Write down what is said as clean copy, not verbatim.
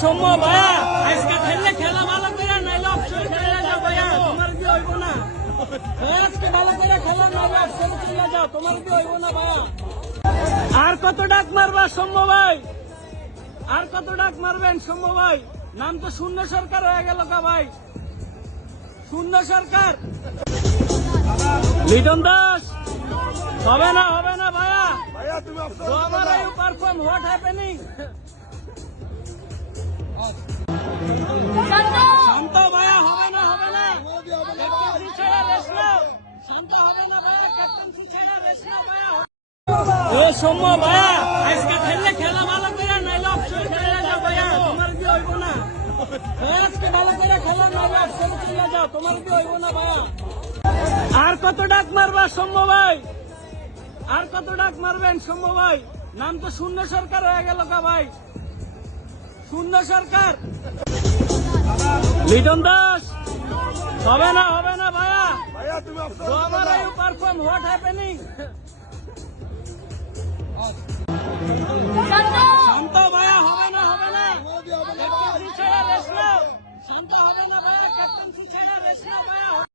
সৌম্য ভাইয়া আজকে খেললে খেলা ভালো করে নাইলে অপশন খেলে যাও ভাইয়া, তোমার কি হইব না? আজকে ভালো করে খেলা নাইলে অপশন চলে যাও, তোমার কি হইব না ভাইয়া? আর কত ডাক মারবা সৌম্য ভাই? আর কত ডাক মারবেন সৌম্য ভাই? নাম তো শূন্য সরকার হয়ে গেল কা ভাই, শূন্য সরকার। লিটন দাস হবে না ভাইয়া, ইউ পারফর্ম, হোয়াট হ্যাপেনিং? শান্ত ভাইয়া, হবে না ক্যাপ্টেন্সি ছেড়ে রেস্ট নাও। শান্ত হবে না ভাইয়া, ক্যাপ্টেন্সি ছেড়ে রেস্ট নাও ভাইয়া। এ সৌম্য ভাইয়া আজকে খেললে খেলা ভালো করে নাইলে অপশন খেলে যাও ভাইয়া, তোমার কি হইব না? আজকে ভালো করে খেলা নাইলে অপশন চলে যাও, তোমার কি হইব না ভাইয়া? আর কত ডাক মারবা সৌম্য ভাই? আর কত ডাক মারবেন সৌম্য ভাই? নাম তো শূন্য সরকার হয়ে গেল কা ভাই, শূন্য সরকার। লিটন দাস হবে না ভাইয়া, ইউ পারফর্ম, হোয়াট হ্যাপেনিং? শান্ত ভাইয়া, হবে না ক্যাপ্টেন্সি ছেড়ে রেস্ট নাও। শান্ত হবে না ভাইয়া, ক্যাপ্টেন্সি ছেড়ে রেস্ট নাও ভাইয়া।